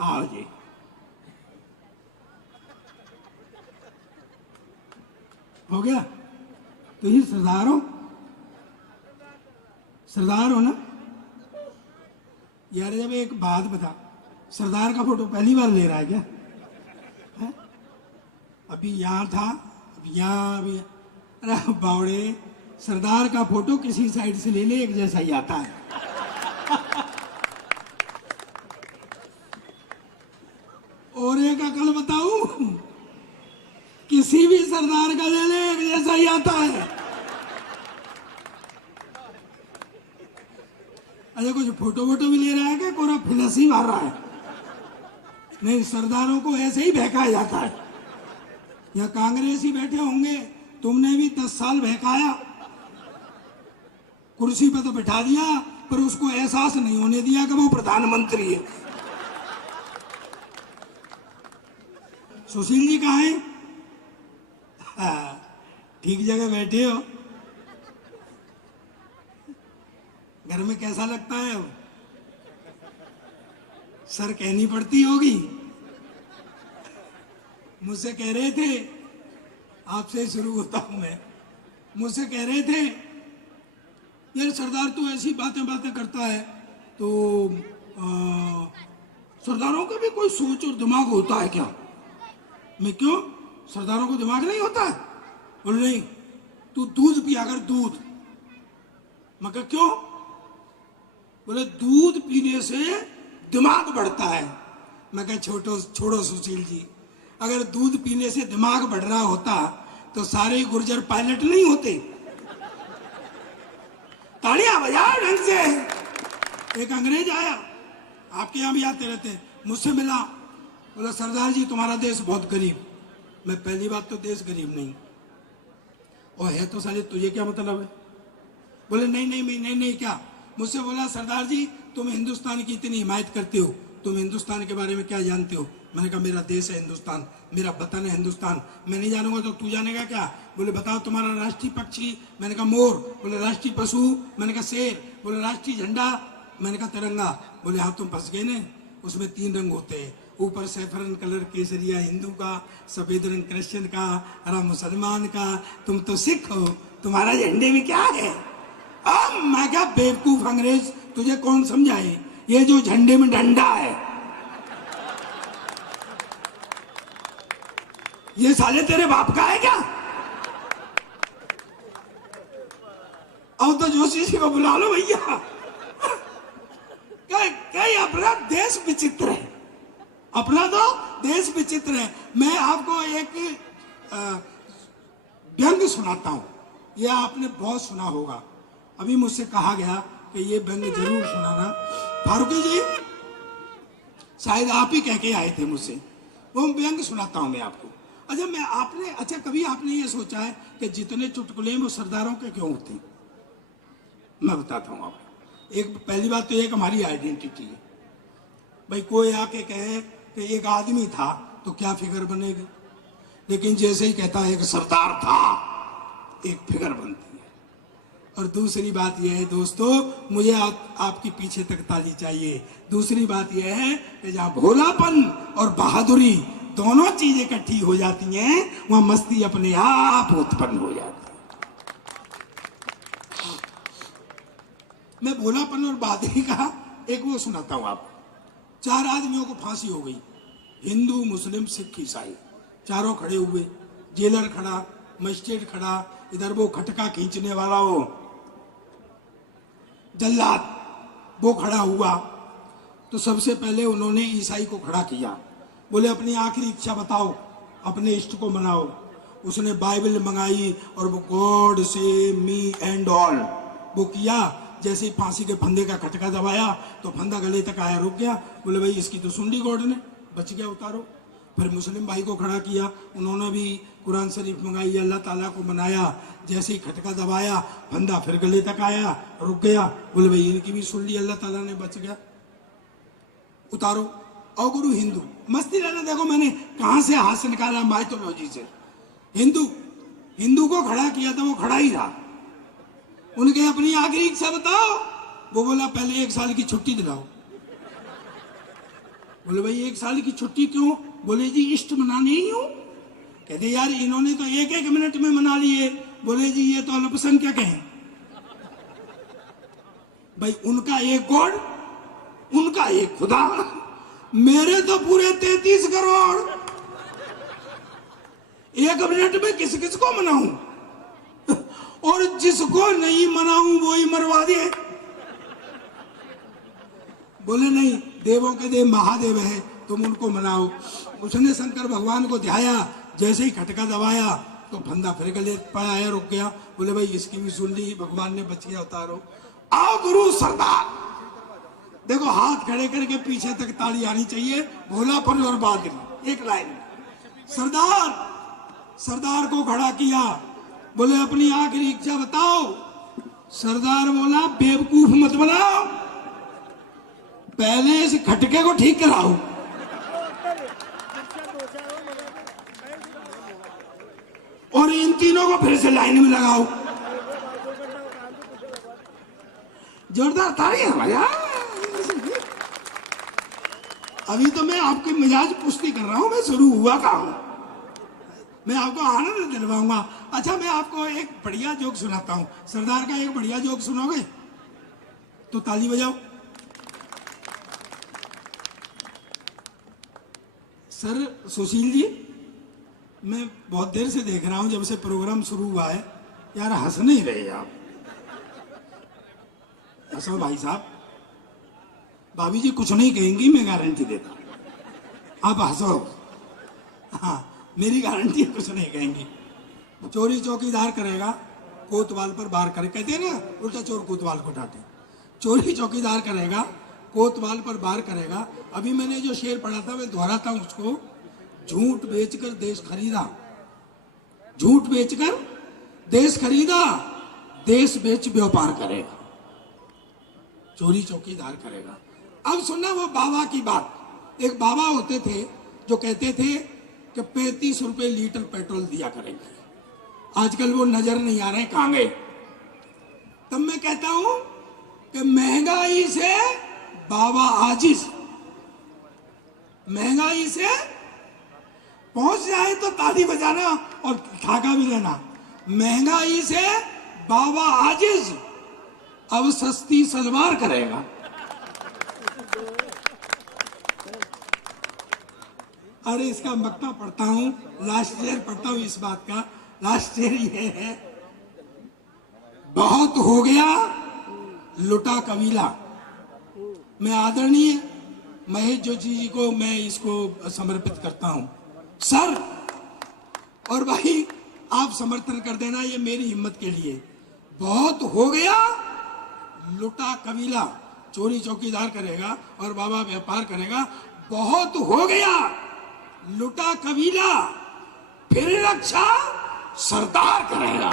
आओ जी। हो गया? तो ये सरदार हो, सरदार हो ना यार। जब एक बात बता, सरदार का फोटो पहली बार ले रहा है क्या? है? अभी यहाँ था, अभी यहाँ, अभी। अरे बावड़े, सरदार का फोटो किसी साइड से ले ले, एक जैसा ही आता है। और एक अकल बताऊं, किसी भी सरदार का ले ले, एक जैसा ही आता है। अरे कुछ फोटो वोटो भी ले रहा है क्या? कोरा फिलसी मार रहा है? नहीं, सरदारों को ऐसे ही बहकाया जाता है। यहाँ कांग्रेसी बैठे होंगे, तुमने भी 10 साल बहकाया, कुर्सी पर तो बैठा दिया, पर उसको एहसास नहीं होने दिया कि वो प्रधानमंत्री है। सुशील जी कहाँ हैं? ठीक जगह बैठे हो। घर में कैसा लगता है अब? सर कहनी पड़ती होगी। मुझसे कह रहे थे, आपसे शुरू होता हूं मैं, मुझसे कह रहे थे यार सरदार तू ऐसी बातें बातें करता है, तो सरदारों का भी कोई सोच और दिमाग होता है क्या? मैं क्यों, सरदारों को दिमाग नहीं होता है? बोले नहीं, तू दूध पिया कर, दूध। मैं कहा क्यों? बोले दूध पीने से दिमाग बढ़ता है। मैं कहा छोड़ो सुशील जी, अगर दूध पीने से दिमाग बढ़ रहा होता तो सारे गुर्जर पायलट नहीं होते। तालियां बजाओ ढंग से। एक अंग्रेज आया, आपके यहां भी आते रहते, मुझसे मिला, बोला सरदार जी तुम्हारा देश बहुत गरीब। मैं पहली बात तो देश गरीब नहीं, और है तो साले तुझे क्या मतलब है? बोले नहीं क्या? मुझसे बोला सरदार जी तुम हिंदुस्तान की इतनी हिमायत करते हो, तुम हिंदुस्तान के बारे में क्या जानते हो? मैंने कहा मेरा देश है हिंदुस्तान, मेरा वतन है हिंदुस्तान, मैं नहीं जानूंगा तो तू जानेगा क्या? बोले बताओ तुम्हारा राष्ट्रीय पक्षी? मैंने कहा मोर। बोले राष्ट्रीय पशु? मैंने कहा शेर। बोले राष्ट्रीय झंडा? मैंने कहा तिरंगा। बोले हाँ तुम फंस गए ना, उसमें 3 रंग होते हैं, ऊपर सैफरन कलर केसरिया हिंदू का, सफेद रंग क्रिश्चियन का, हरा मुसलमान का, तुम तो सिख हो, तुम्हारा झंडे में क्या है? मैं क्या बेवकूफ अंग्रेज, तुझे कौन समझाए? ये जो झंडे में डंडा है, ये साले तेरे बाप का है क्या? अब तो जोशी जी को बुला लो भैया। क्या अपना देश विचित्र है, अपना तो देश विचित्र है। मैं आपको एक व्यंग सुनाता हूं, यह आपने बहुत सुना होगा। अभी मुझसे कहा गया कि ये व्यंग जरूर सुनाना। फारूकी जी शायद आप ही कह के आए थे मुझसे, वो व्यंग सुनाता हूं मैं आपको। अच्छा कभी आपने ये सोचा है कि जितने चुटकुले वो सरदारों के क्यों होते हैं? मैं बताता हूं आपको। एक पहली बात तो एक हमारी आइडेंटिटी है भाई। कोई आके कहे कि एक आदमी था तो क्या फिगर बनेगा, लेकिन जैसे ही कहता है एक सरदार था, एक फिगर बनती है। और दूसरी बात यह है दोस्तों, मुझे आपकी पीछे तक ताली चाहिए। दूसरी बात यह है कि जहां भोलापन और बहादुरी दोनों चीजें इकट्ठी हो जाती हैं, वहां मस्ती अपने आप उत्पन्न हो जाती है। मैं भोलापन और बहादुरी का एक वो सुनाता हूं आपको। 4 आदमियों को फांसी हो गई, हिंदू मुस्लिम सिख ईसाई, चारों खड़े हुए, जेलर खड़ा, मजिस्ट्रेट खड़ा, इधर वो खटका खींचने वाला हो जल्लाद वो खड़ा हुआ। तो सबसे पहले उन्होंने ईसाई को खड़ा किया, बोले अपनी आखिरी इच्छा बताओ, अपने इष्ट को मनाओ। उसने बाइबल मंगाई और वो गॉड से मी एंड ऑल वो किया। जैसे ही फांसी के फंदे का खटका दबाया तो फंदा गले तक आया, रुक गया। बोले भाई इसकी तो सुंडी गॉड ने, बच गया, उतारो। फिर मुस्लिम भाई को खड़ा किया, उन्होंने भी कुरान शरीफ मंगाई, अल्लाह ताला को मनाया। जैसे ही खटका दबाया फंदा फिर गले तक आया, रुक गया। बोले भाई इनकी भी सुन ली, अल्लाह ताला ने, बच गया, उतारो। और गुरु हिंदू मस्ती रहना, देखो मैंने कहां से हाथ से निकाला, माइथोलॉजी से। हिंदू को खड़ा किया था, वो खड़ा ही रहा। उनके अपनी आखिरी इच्छा बताओ, वो बोला पहले 1 साल की छुट्टी दिलाओ। बोले भाई 1 साल की छुट्टी क्यों? बोले जी इष्ट मनाने ही हूं। कहते यार इन्होंने तो 1-1 मिनट में मना लिए। बोले जी ये तो अल्पसंख्यक हैं भाई, उनका एक गॉड, उनका एक खुदा, मेरे तो पूरे 33 करोड़। 1 मिनट में किस किस को मनाऊं? और जिसको नहीं मनाऊं वो ही मरवा दे। बोले नहीं, देवों के देव महादेव है, तुम उनको मनाओ। उसने शंकर भगवान को ध्याया, जैसे ही खटका दबाया तो फंदा फिर गले पड़ा, रुक गया। बोले भाई इसकी भी सुन ली, भगवान ने बचिया उतारो। आओ गुरु सरदार, देखो हाथ खड़े करके पीछे तक ताली आनी चाहिए, भोलापन और बहादुरी, एक लाइन। सरदार को खड़ा किया, बोले अपनी आखिरी इच्छा बताओ। सरदार बोला बेवकूफ मत बनाओ, पहले इस खटके को ठीक कराओ। और इन तीनों को फिर से लाइन में लगाओ। जोरदार तालियां भैया। अभी तो मैं आपकी मिजाज पुष्टि कर रहा हूं, मैं शुरू हुआ का हूं, मैं आपको आनंद दिलवाऊंगा। अच्छा मैं आपको एक बढ़िया जोक सुनाता हूं, सरदार का एक बढ़िया जोक सुनोगे तो ताली बजाओ। सर सुशील जी, मैं बहुत देर से देख रहा हूं, जब से प्रोग्राम शुरू हुआ है, यार हंस नहीं रहे आप। हंसो भाई साहब, भाभी जी कुछ नहीं कहेंगी, मैं गारंटी देता हूं, आप हंसो। हाँ मेरी गारंटी है, कुछ नहीं कहेंगी। चोरी चौकीदार करेगा, कोतवाल पर बार करे, कहते हैं ना उल्टा चोर कोतवाल को डांटे। चोरी चौकीदार करेगा, कोतवाल पर बार करेगा। अभी मैंने जो शेर पढ़ा था मैं दोहराता हूं उसको। झूठ बेचकर देश खरीदा, झूठ बेचकर देश खरीदा, देश बेच व्यापार करेगा, चोरी चौकीदार करेगा। अब सुनना वो बाबा की बात। एक बाबा होते थे जो कहते थे कि 35 रुपए लीटर पेट्रोल दिया करेंगे। आजकल वो नजर नहीं आ रहे, कहां गए? तब मैं कहता हूं कि महंगाई से बाबा आजिज, महंगाई से पहुंच जाए तो ताली बजाना और ठाका भी लेना। महंगाई से बाबा आजिज, अब सस्ती सलवार करेगा। अरे इसका मक्ता पढ़ता हूं, लास्ट शेर पढ़ता हूं इस बात का। लास्ट शेर ये है, बहुत हो गया लुटा कबीला। मैं आदरणीय महेश जोशी जी को मैं इसको समर्पित करता हूं सर। और भाई आप समर्थन कर देना, ये मेरी हिम्मत के लिए। बहुत हो गया लुटा कबीला, चोरी चौकीदार करेगा और बाबा व्यापार करेगा। बहुत हो गया लुटा कबीला, फिर रक्षा सरदार करेगा।